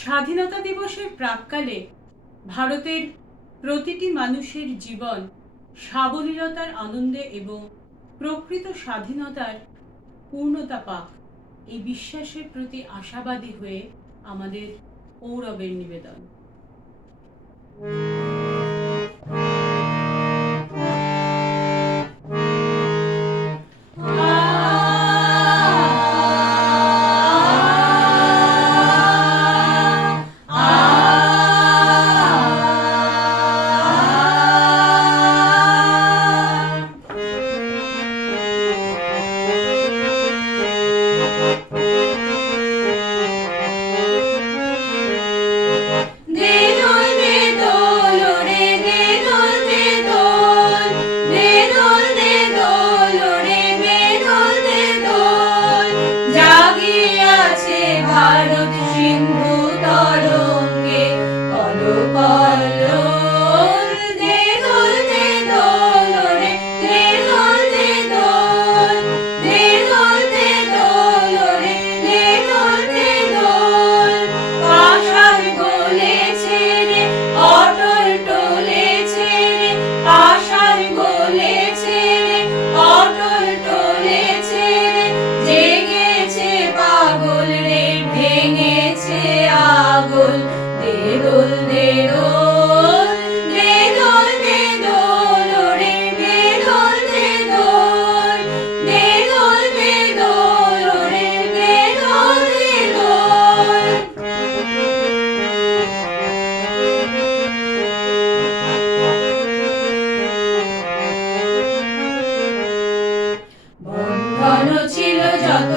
স্বাধীনতা দিবসের প্রাক্কালে ভারতের প্রতিটি মানুষের জীবন সাবলীলতার আনন্দে এবং প্রকৃত স্বাধীনতার পূর্ণতা পাক, এই বিশ্বাসের প্রতি আশাবাদী হয়ে আমাদের ঔরবের নিবেদন। ভারত সিন্ধু তরঙ্গে কলো কলো দে দোল রে দে দোল দে দোল দে দোল দে দোল রে দে দোল দে দোল পাশার গলেছে রে অটল টলেছে রে পাশার গলেছে রে অটল টলেছে রে জেগেছে পাগল রে ভেঙেছে আগুন দে দোল দে দোল দে দোল দে দোল রে দে দোল দে দোল দে দোল দে দোল রে দে দোল দে দোল। বন্ধন ছিল যত